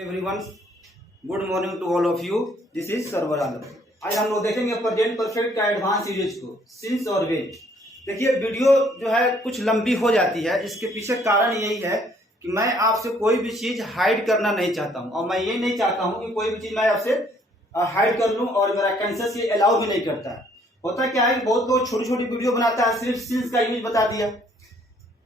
Everyone, good morning to all of you. This is Sarwar Alam. आज हम लोग देखेंगे प्रेजेंट परफेक्ट का एडवांस यूजेज को, सिंस और व्हेन। देखिए वीडियो जो है कुछ लंबी हो जाती है, इसके पीछे कारण यही है कि मैं आपसे कोई भी चीज हाइड करना नहीं चाहता हूं, और मैं ये नहीं चाहता हूं कि कोई भी चीज मैं आपसे हाइड कर लूं, और मेरा कैंसर से अलाउ भी नहीं करता है। होता क्या है कि बहुत लोग छोटी छोटी वीडियो बनाता है, सिर्फ सिंस का यूज बता दिया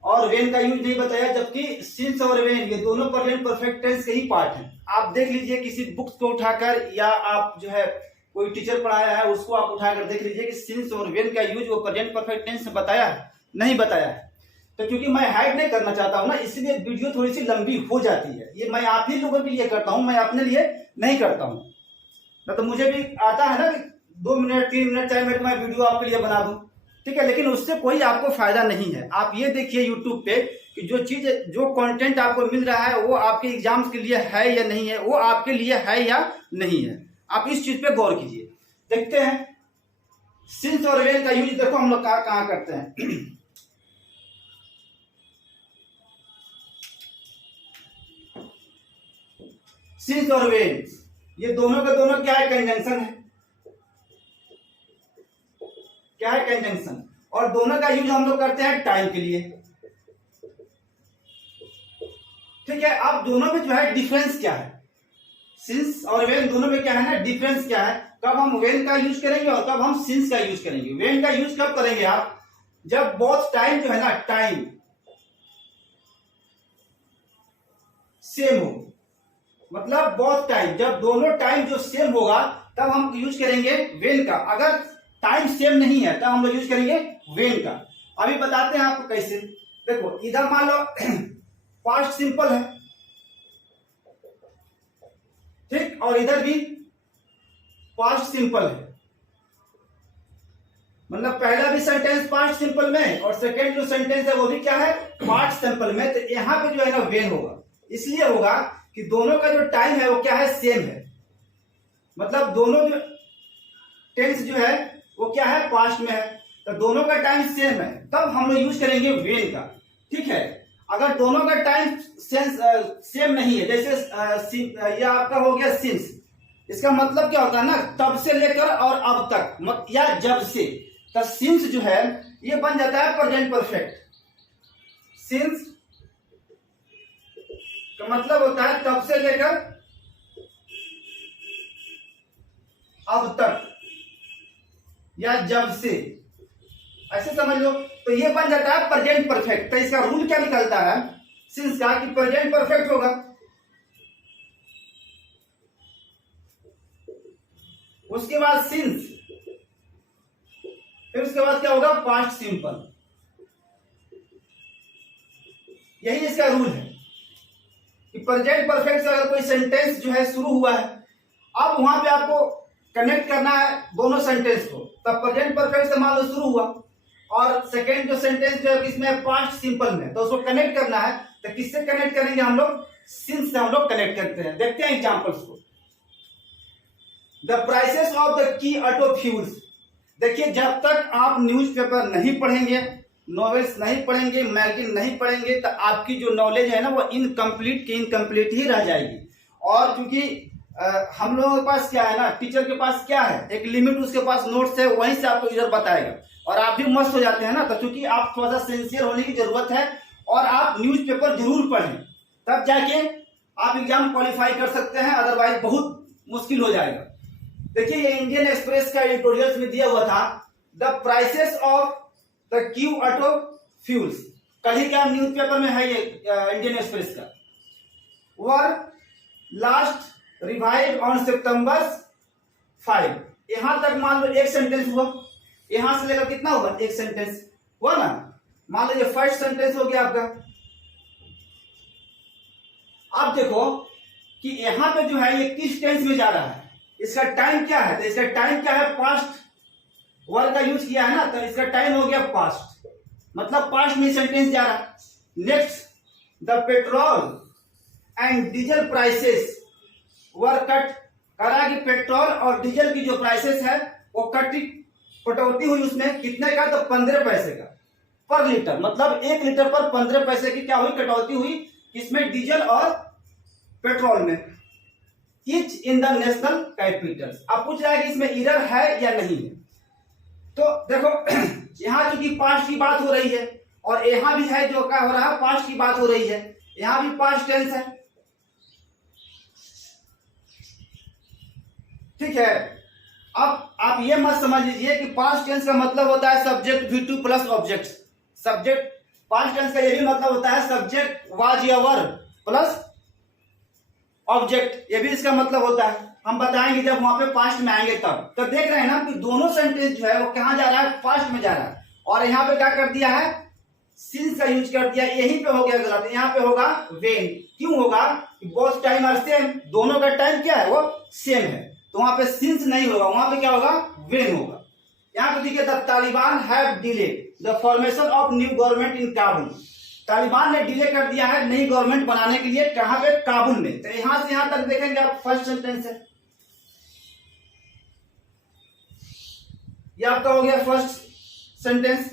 और वेन का यूज नहीं बताया, जबकि सिंस और वेन ये दोनों प्रेजेंट परफेक्ट टेंस के ही पार्ट हैं। आप देख लीजिए किसी बुक्स को उठाकर, या आप जो है कोई टीचर पढ़ाया है उसको आप उठाकर देख लीजिए कि सिंस और वेन का यूज वो प्रेजेंट परफेक्ट टेंस में बताया है, नहीं बताया है। तो क्योंकि मैं हाइड नहीं करना चाहता हूं ना, इसलिए वीडियो थोड़ी सी लंबी हो जाती है। ये मैं आप ही लोगों के लिए करता हूं, मैं अपने लिए नहीं करता हूं। ना तो मुझे भी आता है ना 2 मिनट 3 मिनट 4 मिनट में वीडियो आपके लिए बना दूं, ठीक है, लेकिन उससे कोई आपको फायदा नहीं है। आप ये देखिए यूट्यूब पे कि जो कंटेंट आपको मिल रहा है वो आपके एग्जाम्स के लिए है या नहीं है, वो आपके लिए है या नहीं है। आप इस चीज पे गौर कीजिए। देखते हैं सिंस और वेन का यूज देखो हम लोग कहां करते हैं। सिंस और वेन ये दोनों के दोनों क्या है, कंजंक्शन है। क्या है, कंजंक्शन। और दोनों का यूज हम लोग करते हैं टाइम के लिए, ठीक है। अब दोनों में जो है डिफरेंस क्या है, सिंस और वेन दोनों में क्या है ना, डिफरेंस क्या है। कब हम वेन का यूज करेंगे और कब हम सिंस का यूज करेंगे। वेन का यूज कब करेंगे आप, जब बोथ टाइम जो है ना, टाइम सेम हो, मतलब बोथ टाइम, जब दोनों टाइम जो सेम होगा तब हम यूज करेंगे वेन का। अगर टाइम सेम नहीं है तब हम लोग यूज करेंगे वेन का। अभी बताते हैं आपको कैसे। देखो इधर मान लो पास्ट सिंपल है, ठीक, और इधर भी पास्ट सिंपल है। मतलब पहला भी सेंटेंस पास्ट सिंपल में और सेकेंड जो सेंटेंस है वो भी क्या है, पास्ट सिंपल में। तो यहां पे जो है ना वेन होगा, इसलिए होगा कि दोनों का जो टाइम है वो क्या है, सेम है। मतलब दोनों जो टेंस जो है वो क्या है, पास्ट में है, तो दोनों का टाइम सेम है, तब हम लोग यूज करेंगे वेन का, ठीक है। अगर दोनों का टाइम सेम नहीं है, जैसे ये आपका हो गया सिंस, इसका मतलब क्या होता है ना, तब से लेकर और अब तक, या जब से। तो सिंस जो है ये बन जाता है प्रेजेंट परफेक्ट। सिंस का मतलब होता है तब से लेकर अब तक, या जब से, ऐसे समझ लो। तो ये बन जाता है प्रेजेंट परफेक्ट। तो इसका रूल क्या निकलता है सिंस का, कि प्रेजेंट परफेक्ट होगा, उसके बाद सिंस, फिर उसके बाद क्या होगा, पास्ट सिंपल। यही इसका रूल है कि प्रेजेंट परफेक्ट से अगर कोई सेंटेंस जो है शुरू हुआ है, अब वहां पे आपको कनेक्ट करना है दोनों सेंटेंस को। तब प्रेजेंट परफेक्ट से मान लो शुरू हुआ, और सेकेंड जो सेंटेंस जो है किसमें, पास्ट सिंपल में, तो उसको कनेक्ट करना है। तो किससे कनेक्ट करेंगे हम लोग, सिंस से हम लोग कनेक्ट करते हैं। देखते हैं एग्जांपल्स को। The prices of the key auto fuels. देखिए जब तक आप न्यूज़पेपर नहीं पढ़ेंगे, नॉवेल्स नहीं पढ़ेंगे, मैगजीन नहीं पढ़ेंगे, तो आपकी जो नॉलेज है ना वो इनकम्प्लीट की इनकम्प्लीट ही रह जाएगी। और क्योंकि हम लोगों के पास क्या है ना, टीचर के पास क्या है, एक लिमिट, उसके पास नोट्स है, वहीं से आपको इधर बताएगा, और आप भी मस्त हो जाते हैं ना। तो क्योंकि आप थोड़ा सा सिंसियर होने की जरूरत है, और आप न्यूज़पेपर जरूर पढ़ें, तब जाके आप एग्जाम क्वालिफाई कर सकते हैं, अदरवाइज बहुत मुश्किल हो जाएगा। देखिए ये इंडियन एक्सप्रेस का एडिटोरियल में दिया हुआ था, the prices of the Q auto fuels. कल ही क्या न्यूज़पेपर में है ये इंडियन एक्सप्रेस का। वर लास्ट रिवाइव ऑन सितंबर 5। यहां तक मान लो एक सेंटेंस हुआ, यहां से लेकर कितना हुआ, एक सेंटेंस हुआ ना। मान लो ये फर्स्ट सेंटेंस हो गया आपका। अब देखो कि यहां पे जो है ये किस टेंस में जा रहा है, इसका टाइम क्या है। तो इसका टाइम क्या है, पास्ट वर्ड का यूज किया है ना, तो इसका टाइम हो गया पास्ट, मतलब पास्ट में सेंटेंस जा रहा है। Next, the petrol and diesel prices were cut. करा कि पेट्रोल और डीजल की जो प्राइसेस है वो कटौती हुई, उसमें कितने का, तो 15 पैसे का पर लीटर। मतलब 1 लीटर पर 15 पैसे की क्या हुई, कटौती हुई, किसमें, डीजल और पेट्रोल में। Each in the national Capitals. अब पूछ रहा है कि इसमें एरर है या नहीं है। तो देखो यहाँ चूंकि पास्ट की बात हो रही है और यहाँ भी है जो क्या हो रहा है, पास्ट की बात हो रही है, यहाँ भी पास्ट टेंस है, ठीक है। अब आप ये मत समझ लीजिए कि पास्ट टेंस का मतलब होता है subject V2 plus object. Subject past tense का ये भी मतलब होता है सब्जेक्ट वाज या वर प्लस ऑब्जेक्ट, ये भी इसका मतलब होता है। हम बताएंगे जब वहां पे पास्ट में आएंगे तब। तो देख रहे हैं ना कि दोनों सेंटेंस जो है वो कहां जा रहा है, पास्ट में जा रहा है। और यहाँ पे क्या कर दिया है, सिंस का यूज कर दिया, यहीं पे हो गया गलत। यहाँ पे होगा वेन। क्यों होगा, बोथ टाइम आर सेम, दोनों का टाइम क्या है वो सेम है, तो वहां पे सिंस नहीं होगा, वहां पे क्या होगा, वेन होगा। यहाँ पे देखिए the Taliban have delayed the formation of new government in Kabul. Taliban ने डिले कर दिया है नई गवर्नमेंट बनाने के लिए, कहां पे, काबुल में। तो यहां से यहां तक देखेंगे आप, फर्स्ट सेंटेंस है, ये आपका हो गया फर्स्ट सेंटेंस।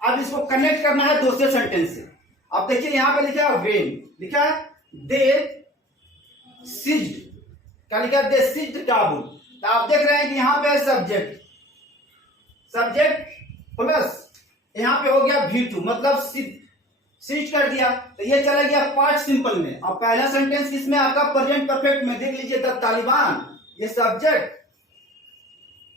अब इसको कनेक्ट करना है दूसरे सेंटेंस से। अब देखिए यहां पे लिखा है वेन, लिखा है दे सीज्ड, क्या लिखा है, दे सीज्ड काबुल। तो आप देख रहे हैं कि यहां पे है सब्जेक्ट, सब्जेक्ट प्लस यहां पे हो गया V2 मतलब सीज कर दिया, तो ये चला गया पास्ट सिंपल में। अब पहला सेंटेंस किसमें, आपका प्रेजेंट परफेक्ट में। देख लीजिए द तालिबान, ये सब्जेक्ट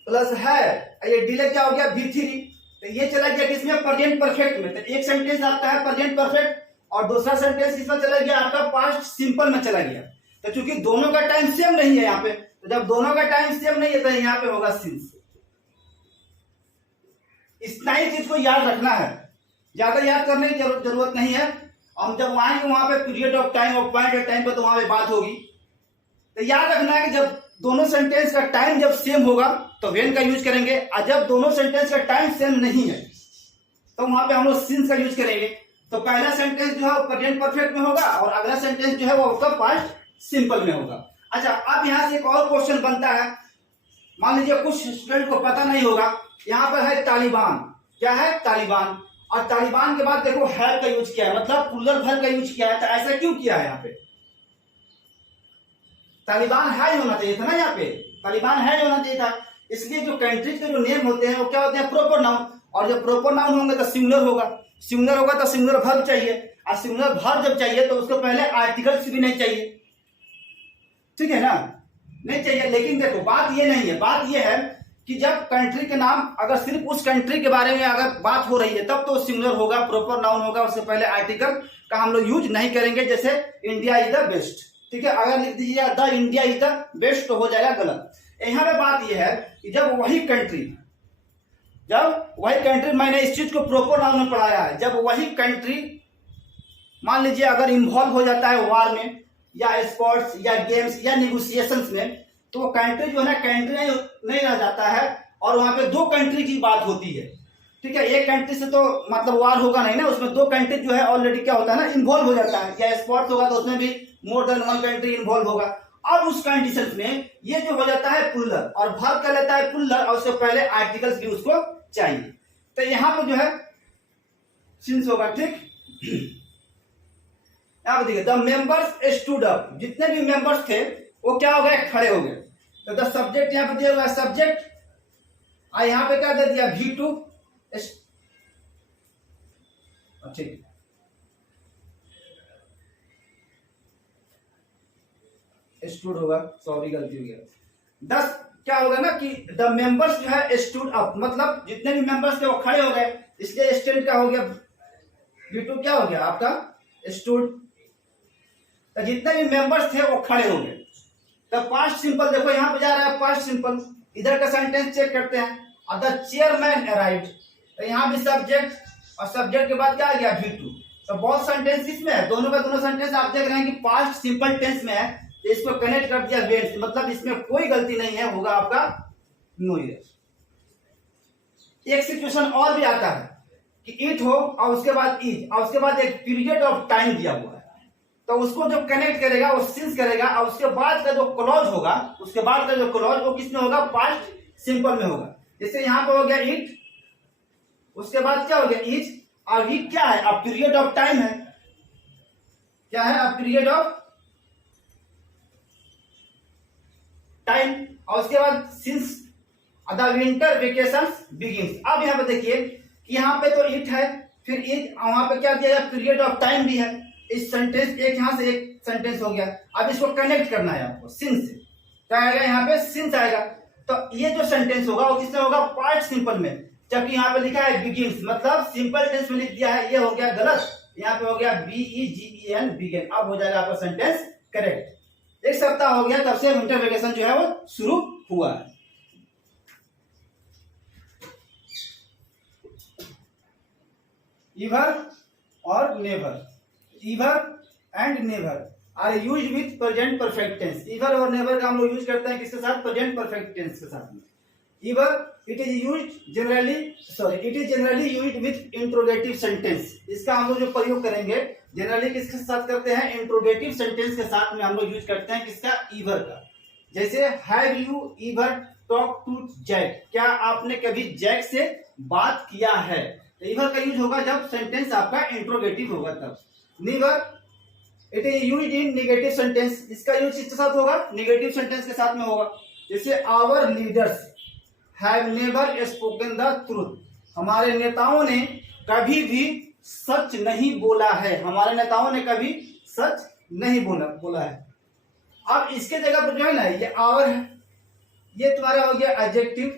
प्लस है, ये डिले क्या हो गया V3, तो ये चला गया किसमें, प्रेजेंट परफेक्ट में। तो एक सेंटेंस आपका है प्रेजेंट परफेक्ट और दूसरा सेंटेंस किसमें चला गया, आपका पास्ट सिंपल में चला गया। तो चूंकि दोनों का टाइम सेम नहीं है यहाँ पे, तो जब दोनों का टाइम सेम नहीं है तो यहाँ पे होगा सिंस। इतना ही चीज को याद रखना है, ज्यादा याद करने की जरूरत नहीं है। हम जब आएंगे वहां पे पीरियड ऑफ टाइम और पॉइंट ऑफ टाइम पे, तो वहां पे बात होगी। तो याद रखना है कि जब दोनों सेंटेंस का टाइम जब सेम होगा तो वेन का यूज करेंगे, और जब दोनों सेंटेंस का टाइम सेम नहीं है तो वहां पे हम लोग सिंस का यूज करेंगे। तो पहला सेंटेंस जो है प्रेजेंट परफेक्ट में होगा और अगला सेंटेंस जो है वो आपका पास्ट सिंपल में होगा। अच्छा, अब यहां से एक और क्वेश्चन बनता है। मान लीजिए कुछ स्टूडेंट को पता नहीं होगा, यहाँ पर है तालिबान, क्या है, तालिबान, और तालिबान के बाद देखो हैव का यूज किया है, मतलब प्लूरल वर्ब का यूज किया है। तो ऐसा क्यों किया है, यहाँ पे तालिबान है होना चाहिए था ना, यहाँ पे तालिबान है होना चाहिए था। इसलिए जो कंट्रीज के जो नेम होते हैं वो क्या होते हैं, प्रॉपर नाउन, और जब प्रॉपर नाउन होंगे तो सिंगुलर होगा, सिंगुलर होगा तो सिंगुलर वर्ब चाहिए, और सिंगुलर वर्ब जब चाहिए तो उसको पहले आर्टिकल्स भी नहीं चाहिए, ठीक है ना, नहीं चाहिए। लेकिन देखो बात ये नहीं है, बात ये है कि जब कंट्री के नाम अगर सिर्फ उस कंट्री के बारे में अगर बात हो रही है तब तो सिंगुलर होगा, प्रॉपर नाउन होगा, उससे पहले आर्टिकल का हम लोग यूज नहीं करेंगे। जैसे इंडिया इज द बेस्ट, ठीक है, अगर लिख दीजिए the India is the best तो हो जाएगा गलत। यहाँ पे बात यह है कि जब वही कंट्री मैंने इस चीज को प्रॉपर नाउन में पढ़ाया है, जब वही कंट्री मान लीजिए अगर इन्वॉल्व हो जाता है वार में या स्पोर्ट्स या गेम्स या निगोशिएशंस में, तो वो कंट्री जो है ना, कंट्री नहीं रह जाता है और वहां पे दो कंट्री की बात होती है, ठीक है। एक कंट्री से तो मतलब वार होगा नहीं ना, उसमें दो कंट्री जो है ऑलरेडी क्या होता है ना, इन्वॉल्व हो जाता है, या स्पोर्ट्स होगा तो उसमें भी more than one country involve होगा। अब उस कंडीशन में ये जो हो जाता है प्लूरल और वर्ब कर लेता है प्लूरल, और उससे पहले आर्टिकल्स भी उसको चाहिए। तो यहां पर जो है सिंस होगा, ठीक। यहां पर देखिए द मेंबर्स स्टूड अप, जितने भी मेंबर्स थे वो क्या हो गए, खड़े हो गए। तो द सब्जेक्ट यहां पे दिया हुआ है सब्जेक्ट, और यहां पे क्या दे दिया V2, ठीक, स्टूड होगा, सॉरी गलती हो गया। 10 क्या होगा ना कि द मेंबर्स जो है स्टूड अप, मतलब जितने भी मेंबर्स थे वो खड़े हो गए, इसलिए स्टैंड क्या हो गया, V2 क्या हो गया आपका स्टूड। तो जितने भी मेंबर्स थे वो खड़े हो गए। तो पास्ट सिंपल देखो यहां पे जा रहा है पास्ट सिंपल, इधर का सेंटेंस चेक करते हैं, और द चेयरमैन अराइव्ड, तो यहां भी सब्जेक्ट और सब्जेक्ट के बाद क्या आ गया V2। तो बहुत सेंटेंस किसमें है, दोनों का दोनों सेंटेंस आप देख रहे हैं कि पास्ट सिंपल टेंस में है, तो इसको कनेक्ट कर दिया वेन से, मतलब इसमें कोई गलती नहीं है, होगा आपका नो एरर। एक सिचुएशन और भी आता है कि इट हो और उसके बाद इज और उसके बाद एक पीरियड ऑफ टाइम दिया हुआ है, तो उसको जो कनेक्ट करेगा वो सिंस करेगा, और उसके बाद का जो क्लॉज होगा, उसके बाद का जो क्लॉज वो किसमें होगा, पास्ट सिंपल में होगा। जैसे यहां पर हो गया इट, उसके बाद क्या हो गया इज, और इट क्या है, अब पीरियड ऑफ टाइम है, क्या है, अब पीरियड ऑफ टाइम, और उसके बाद since the winter vacation begins. अब यहाँ पे देखिए कि यहाँ पे तो इट है, फिर इट, वहां पे क्या दिया गया, पीरियड ऑफ टाइम भी है। इस सेंटेंस एक यहाँ से एक सेंटेंस हो गया। अब इसको कनेक्ट करना है आपको सिंस से, क्या आएगा यहाँ पे, सिंस आएगा। तो ये जो सेंटेंस होगा वो किसमें होगा, पार्ट सिंपल में, जबकि यहाँ पे लिखा है बिगिंस, मतलब सिंपल टेंस में लिख दिया है, ये हो गया गलत, यहाँ पे हो गया BEGEN बिगिन। अब हो जाएगा आपका सेंटेंस करेक्ट। एक सप्ताह हो गया तब से विंटर वेकेशन जो है वो शुरू हुआ है। ईवर और never, ever and never are use with present perfect tense. Ever और नेवर का हम लोग यूज करते हैं किसके साथ, प्रेजेंट परफेक्ट टेंस के साथ में। Ever it is used generally, it is generally used with interrogative sentence. इसका हम लोग जो प्रयोग करेंगे जनरली किसके साथ करते हैं, इंट्रोगेटिव सेंटेंस के साथ में हम लोग यूज करते हैं किसका, ईवर का। जैसे have you ever talk to Jack, क्या आपने कभी जैक से बात किया है, तो ईवर का यूज होगा जब सेंटेंस आपका इंट्रोगेटिव होगा तब। Never it is used in negative sentence, इसका यूज किसके साथ होगा, नेगेटिव सेंटेंस के साथ में होगा। जैसे our leaders have never spoken the truth, हमारे नेताओं ने कभी भी सच नहीं बोला है, हमारे नेताओं ने कभी सच नहीं बोला है। अब इसके जगह पर जो है ना, ये आवर है, ये तुम्हारा हो गया एडजेक्टिव,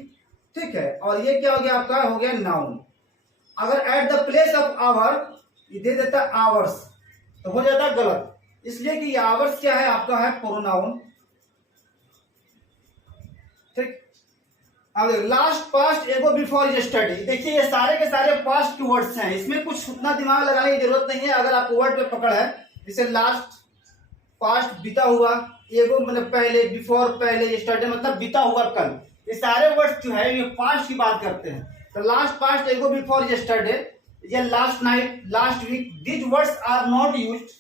ठीक है, और ये क्या हो गया आपका, हो गया नाउन। अगर at the place of hour दे देता आवर्स तो हो जाता गलत, इसलिए कि आवर्स क्या है आपका, है प्रोनाउन, ठीक। अब last, past, ago, before, yesterday, देखिए ये सारे के सारे पास्ट के वर्ड्स हैं, इसमें कुछ उतना दिमाग लगाने की जरूरत नहीं है। अगर आपको वर्ड पे पकड़ है, जैसे लास्ट, पास्ट बीता हुआ, एगो मतलब पहले, बिफोर पहले, यस्टरडे मतलब बीता हुआ कल, ये सारे वर्ड्स जो है ये पास्ट की बात करते हैं। तो last, past, ago, before, yesterday, ये last night, last week, these words are not used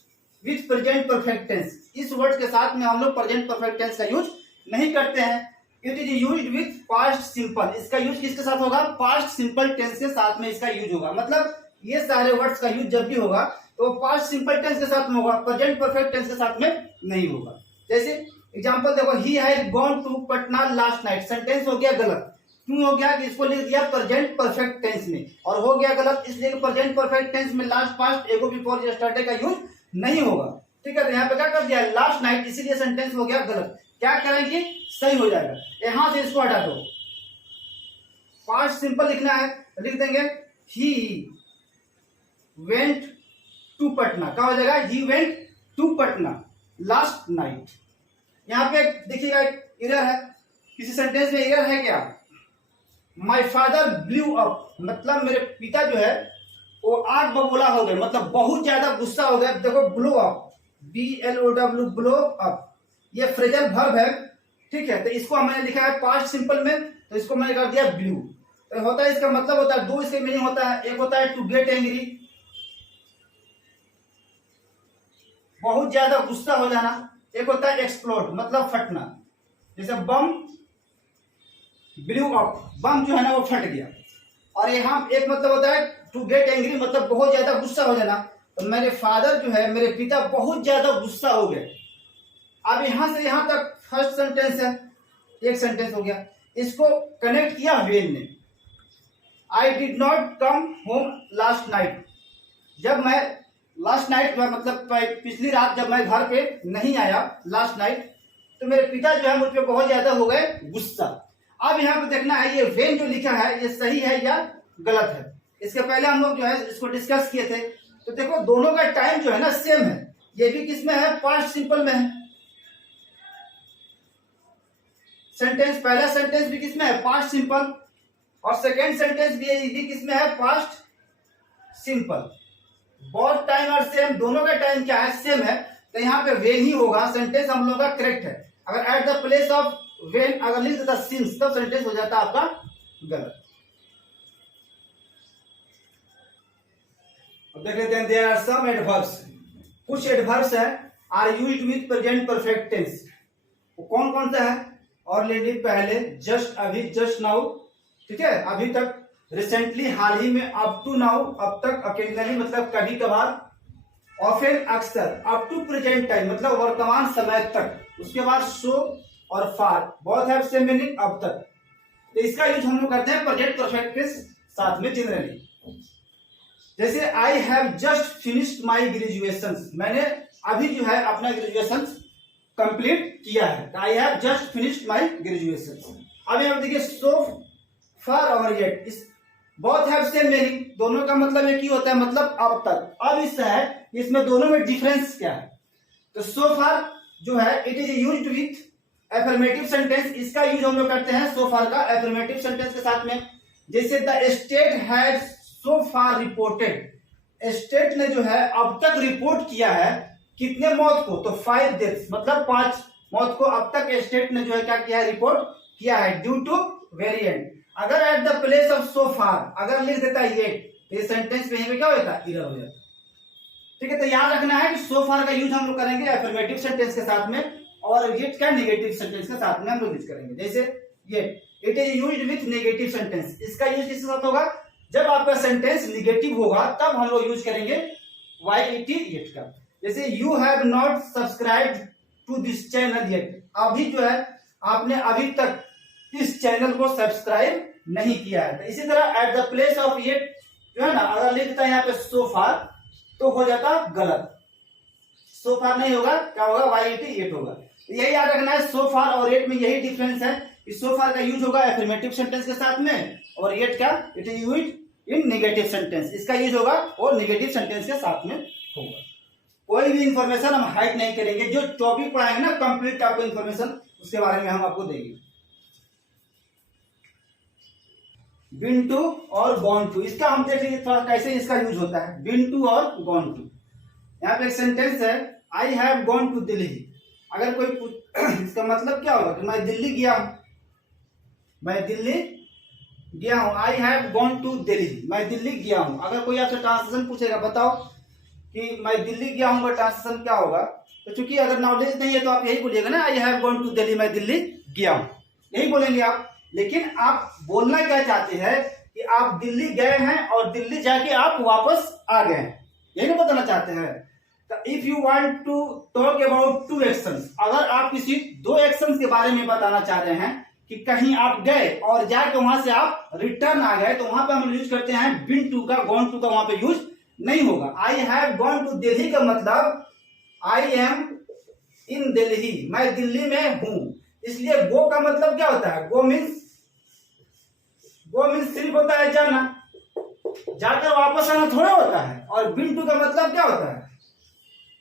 with present perfect tense. इस वर्ड के साथ में हम लोग प्रेजेंट परफेक्ट टेंस का यूज नहीं करते हैं। It is used with past simple, इसका यूज किसके साथ होगा, पास्ट सिंपल टेंस के साथ में इसका यूज होगा। मतलब ये सारे वर्ड्स का यूज जब भी होगा तो पास्ट सिंपल टेंस के साथ में होगा, प्रेजेंट परफेक्ट टेंस के साथ में नहीं होगा। जैसे एग्जांपल देखो, he had gone to Patna last night, sentence हो गया गलत, क्यों हो गया कि इसको लिख दिया प्रेजेंट परफेक्ट टेंस में, और हो गया गलत इसलिए प्रेजेंट परफेक्ट टेंस में last, past, ago, before, yesterday का यूज नहीं होगा, ठीक है। तो यहाँ पे क्या कर दिया, लास्ट नाइट, इसीलिए सेंटेंस हो गया गलत। क्या करेंगे, सही हो जाएगा, यहां से इसको हटा दो, पास्ट सिंपल लिखना है, लिख देंगे ही वेंट टू पटना, क्या हो जाएगा, he went to Patna last night. यहाँ पे देखिएगा एरर है, किसी सेंटेंस में एरर है क्या, माई फादर ब्लू अप, मतलब मेरे पिता जो है वो आग बबूला हो गए, मतलब बहुत ज्यादा गुस्सा हो गया। देखो blow up, BLOW, blow up, ये फ्रेजल वर्ब है, ठीक है। तो इसको मैंने लिखा है पास्ट सिंपल में, तो इसको मैंने कर दिया ब्लू। तो होता है, इसका मतलब होता है, दो इसके मीनिंग होता है, एक होता है टू गेट एंग्री, बहुत ज्यादा गुस्सा हो जाना, एक होता है एक्सप्लोड, मतलब फटना। जैसे बम ब्लू अप, बम जो है ना वो फट गया। और यहाँ एक मतलब होता है टू गेट एंग्री, मतलब बहुत ज्यादा गुस्सा हो जाना। तो मेरे फादर जो है, मेरे पिता बहुत ज्यादा गुस्सा हो गए। अब यहां से यहां तक फर्स्ट सेंटेंस है, एक सेंटेंस हो गया। इसको कनेक्ट किया वेन ने, I did not come home last night, जब मैं लास्ट नाइट मतलब पिछली रात जब मैं घर पे नहीं आया लास्ट नाइट, तो मेरे पिता जो है मुझ पे बहुत ज्यादा हो गए गुस्सा। अब यहाँ पे देखना है ये वेन जो लिखा है ये सही है या गलत है। इसके पहले हम लोग जो है इसको डिस्कस किए थे, तो देखो दोनों का टाइम जो है ना सेम है, ये भी किसमें है, पास्ट सिंपल में है। सेंटेंस, पहला सेंटेंस भी किसमें है, पास्ट सिंपल, और सेकेंड सेंटेंस भी किसमें है, पास्ट सिंपल। बोथ टाइम और सेम, दोनों का टाइम क्या है, सेम है। तो यहाँ पे वेन ही होगा, सेंटेंस हम लोग का करेक्ट है। अगर at the place of when अगर लिख देता सिंस, तब सेंटेंस हो जाता आपका गलत। अब देख लेते हैं, देयर आर सम एडवर्ब्स, कुछ एडवर्ब्स है are used with present perfect tense. वो कौन कौन सा है, ऑलरेडी, पहले, जस्ट, अभी, जस्ट नाउ, ठीक है, अभी तक, रिसेंटली, हाल ही में, अप टू नाउ, अब तक, अकेजनली मतलब कभी कभार, ऑफेन अक्सर, अप टू प्रेजेंट टाइम मतलब वर्तमान समय तक, उसके बाद सो, और फार बोथ हैव सेम मीनिंग अब तक। तो इसका यूज हम लोग करते हैं प्रेजेंट परफेक्ट के साथ में जनरली। जैसे I have just finished my graduation, मैंने अभी जो है अपना ग्रेजुएशन कंप्लीट किया है। I have just finished my graduation. अब यहाँ देखिए सो फार और येट, इस बोथ हैव सेम मीनिंग, दोनों का मतलब एक ही होता है, मतलब अब तक। अब इस है इसमें दोनों में डिफरेंस क्या है? तो सो फार जो है it is used with affirmative sentence, इसका यूज हम लोग करते हैं सो फार का एफर्मेटिव सेंटेंस के साथ में। जैसे the state has so far reported, state ने जो है अब तक रिपोर्ट किया है कितने मौत को? तो 5 डेथ्स, मतलब 5 मौत को अब तक स्टेट ने जो है क्या किया है? रिपोर्ट किया है ड्यू टू वेरिएंट। अगर एट द प्लेस ऑफ सो फार अगर लिख देता है येट, तो ये सेंटेंस में क्या होता है? इरर हो जाता है। ठीक है, तो याद रखना है कि सो फार का यूज हम लोग करेंगे एफर्मेटिव सेंटेंस के साथ में, और येट का नेगेटिव सेंटेंस के साथ में हम लोग यूज करेंगे। जैसे yet, it is used with negative sentence, इसका यूज किसके साथ होगा? जब आपका सेंटेंस निगेटिव होगा तब हम लोग यूज करेंगे YET येट का। जैसे you have not subscribe to this channel yet, अभी जो है आपने अभी तक इस चैनल को सब्सक्राइब नहीं किया है। तो इसी तरह eight the place of yet जो है ना, अगर लिखता है यहाँ पे सो फार तो हो जाता गलत, सो फार नहीं होगा, क्या होगा? YET येट होगा। तो यही याद रखना है, सो फार और येट में यही डिफरेंस है कि सो फार का यूज होगा एफर्मेटिव सेंटेंस के साथ में, और येट का it is used in negative sentence, इसका यूज होगा और नेगेटिव सेंटेंस के साथ में होगा। कोई भी इंफॉर्मेशन हम हाइड नहीं करेंगे, जो टॉपिक पढ़ाएंगे ना कंप्लीट आपको इंफॉर्मेशन उसके बारे में हम आपको देंगे। बिन टू और गॉन टू, इसका हम देख लीजिए थोड़ा कैसे इसका यूज होता है, बिन टू और गॉन टू। यहाँ पे एक सेंटेंस है I have gone to Delhi, अगर कोई इसका मतलब क्या होगा कि मैं दिल्ली गया हूं, मैं दिल्ली गया हूं। I have gone to Delhi, मैं दिल्ली गया हूं। अगर कोई आपसे ट्रांसलेशन पूछेगा बताओ कि मैं दिल्ली गया हूं का ट्रांसलेशन क्या होगा, तो चूंकि अगर नॉलेज नहीं है तो आप यही बोलिएगा ना, I have gone to Delhi, मैं दिल्ली गया हूं, यही बोलेंगे आप। लेकिन आप बोलना क्या चाहते हैं कि आप दिल्ली गए हैं और दिल्ली जाके आप वापस आ गए, यही ना बताना चाहते हैं। तो if you want to talk about 2 actions, अगर आप किसी 2 एक्शंस के बारे में बताना चाह रहे हैं कि कहीं आप गए और जाके वहां से आप रिटर्न आ गए, तो वहां पे हम यूज करते हैं बिन टू का, गॉन टू का वहां पे यूज नहीं होगा। I have gone to Delhi का मतलब आई एम इन दिल्ली, मैं दिल्ली में हूं। इसलिए गो का मतलब क्या होता है? गो मीन्स सिर्फ होता है जाना, जाकर वापस आना थोड़ा होता है। और बिन टू का मतलब क्या होता है?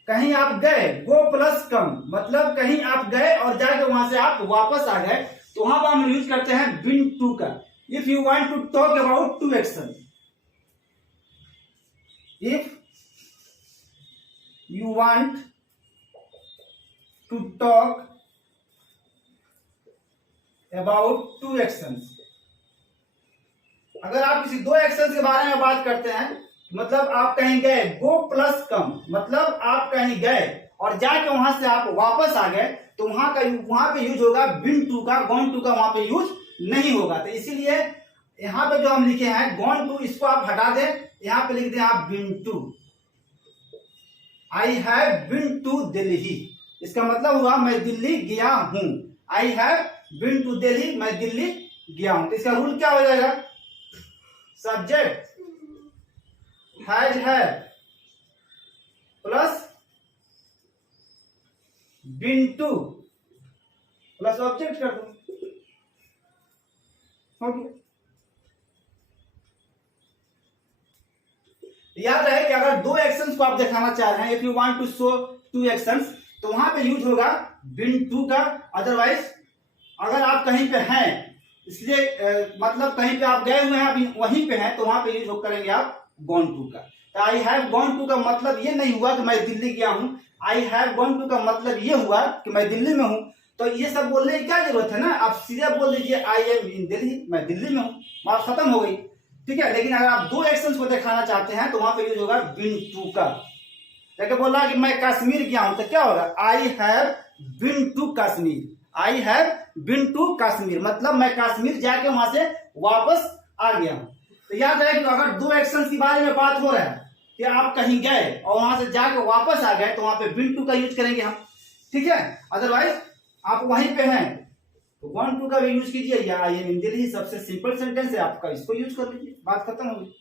कहीं आप गए, गो प्लस कम, मतलब कहीं आप गए और जाके वहां से आप वापस आ गए, तो वहां पर हम यूज करते हैं बिन टू का। If you want to talk about 2 action, if you want to talk about 2 actions, अगर आप किसी 2 एक्शंस के बारे में बात करते हैं, मतलब आप कहीं गए, गो प्लस कम, मतलब आप कहीं गए और जाके वहां से आप वापस आ गए, तो वहां पे यूज होगा बिन टू का, गॉन टू का वहां पे यूज नहीं होगा। तो इसीलिए यहां पे जो हम लिखे हैं गॉन टू, इसको आप हटा दें, यहां पे लिख दें आप been to. I have been to Delhi, इसका मतलब हुआ मैं दिल्ली गया हूं। I have been to Delhi, मैं दिल्ली गया हूं। तो इसका रूल क्या हो जाएगा? सब्जेक्ट हैज है प्लस बिन टू प्लस ऑब्जेक्ट कर दो, हो गया। याद रहे कि अगर 2 एक्शंस को आप दिखाना चाह रहे हैं, if you want to show 2 actions, तो वहां पे यूज होगा बिन टू का। अदरवाइज अगर आप कहीं पे हैं, इसलिए मतलब कहीं पे आप गए हुए हैं, अभी वहीं पे हैं, तो वहां पे यूज करेंगे आप गॉन टू का। तो आई हैव गॉन टू का मतलब ये नहीं हुआ कि मैं दिल्ली गया हूं, आई हैव गॉन टू का मतलब ये हुआ कि मैं दिल्ली में हूं। तो ये सब बोलने की क्या जरूरत है ना, आप सीधे बोल दीजिए आई एम इन दिल्ली, मैं दिल्ली में हूं, बात खत्म हो गई। ठीक है, लेकिन अगर आप 2 एक्शंस को दिखाना चाहते हैं तो वहां पे यूज होगा बिन टू का। जैसे बोला कि मैं कश्मीर गया हूं, तो क्या होगा? I have been to Kashmir, I have been to Kashmir, मतलब मैं कश्मीर जाके वहां से वापस आ गया हूं। तो याद रहे कि अगर 2 एक्शंस के बारे में बात हो रहा है कि आप कहीं गए और वहां से जाके वापस आ गए, तो वहां पे बिन टू का यूज करेंगे हम। ठीक है, अदरवाइज आप वहीं पे हैं तो want to का भी यूज कीजिए, या आई एम इन दिल्ली सबसे सिंपल सेंटेंस है आपका, इसको यूज कर लीजिए, बात खत्म हो गई।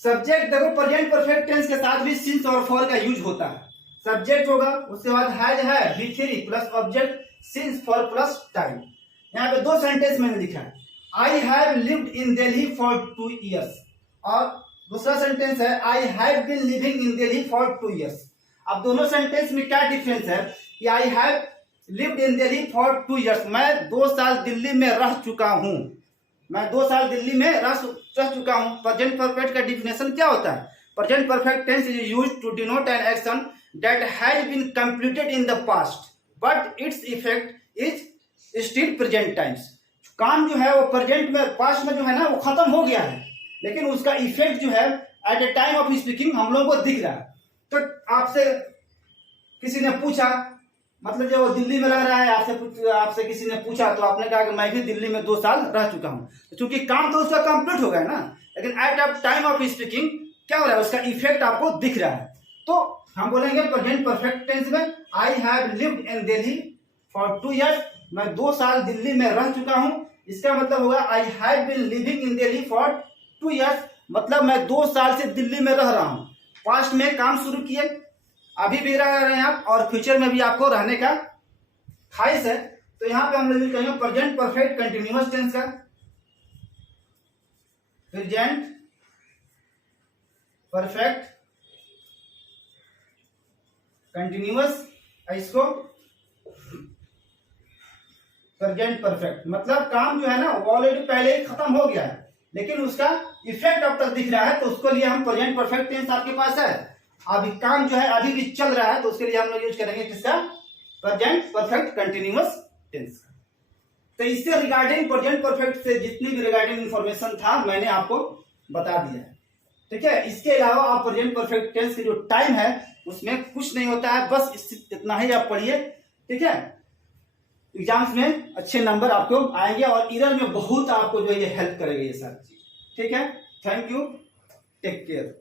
सब्जेक्ट देखो प्रेजेंट परफेक्ट टेंस के साथ भी सिंस और फॉर का यूज होता है। सब्जेक्ट होगा, उसके बाद हैज है, V3 plus object since for plus time. यहाँ पे दो सेंटेंस मैंने लिखा है, I have lived in Delhi for 2 years, और दूसरा सेंटेंस है I have been living in Delhi for 2 years। अब दोनों सेंटेंस में क्या डिफरेंस है कि आई have lived in Delhi for 2 years, मैं 2 साल दिल्ली में रह चुका हूं, मैं 2 साल दिल्ली में रह चुका हूं। प्रेजेंट परफेक्ट का डिफिनेशन क्या होता है? Present perfect tense is used to denote an action that has been completed in the past but its effect is still present times. काम जो है वो प्रेजेंट में, पास्ट में जो है ना वो खत्म हो गया है, लेकिन उसका इफेक्ट जो है at a time of speaking हम लोगों को दिख रहा है। तो आपसे किसी ने पूछा, मतलब जब वो दिल्ली में रह रहा है, आपसे किसी ने पूछा तो आपने कहा कि मैं भी दिल्ली में 2 साल रह चुका हूं, तो चूंकि काम तो उसका कंप्लीट हो गया ना, लेकिन at a time of speaking क्या हो रहा है, उसका इफेक्ट आपको दिख रहा है। तो हम बोलेंगे प्रेजेंट परफेक्ट टेंस में आई have lived in Delhi for 2 years, मैं 2 साल दिल्ली में रह चुका हूं। इसका मतलब होगा I have been living in Delhi for 2 years, मतलब मैं 2 साल से दिल्ली में रह रहा हूं। पास्ट में काम शुरू किए, अभी भी रह रहे हैं आप, और फ्यूचर में भी आपको रहने का ख्वाहिश है। तो यहां पे हम लोग कहेंगे प्रेजेंट परफेक्ट कंटिन्यूअस टेंस का, प्रेजेंट परफेक्ट कंटिन्यूअस, इसको प्रेजेंट परफेक्ट मतलब काम जो है ना वो ऑलरेडी पहले ही खत्म हो गया है, लेकिन उसका इफेक्ट अब तक दिख रहा है, तो उसके लिए हम प्रेजेंट परफेक्ट टेंस आपके पास है, अभी काम जो है अभी भी चल रहा है, तो उसके लिए हम लोग यूज करेंगे किसका? Present perfect continuous tense. तो इससे रिगार्डिंग प्रेजेंट परफेक्ट से जितनी भी रिगार्डिंग इंफॉर्मेशन था मैंने आपको बता दिया है, ठीक है। इसके अलावा आप प्रेजेंट परफेक्ट टेंस की जो टाइम है उसमें कुछ नहीं होता है, बस इतना ही आप पढ़िए, ठीक है। एग्जाम्स में अच्छे नंबर आपको आएंगे और ईरर में बहुत आपको जो है ये हेल्प करेगा ये सारी चीज, ठीक है। Thank you, take care.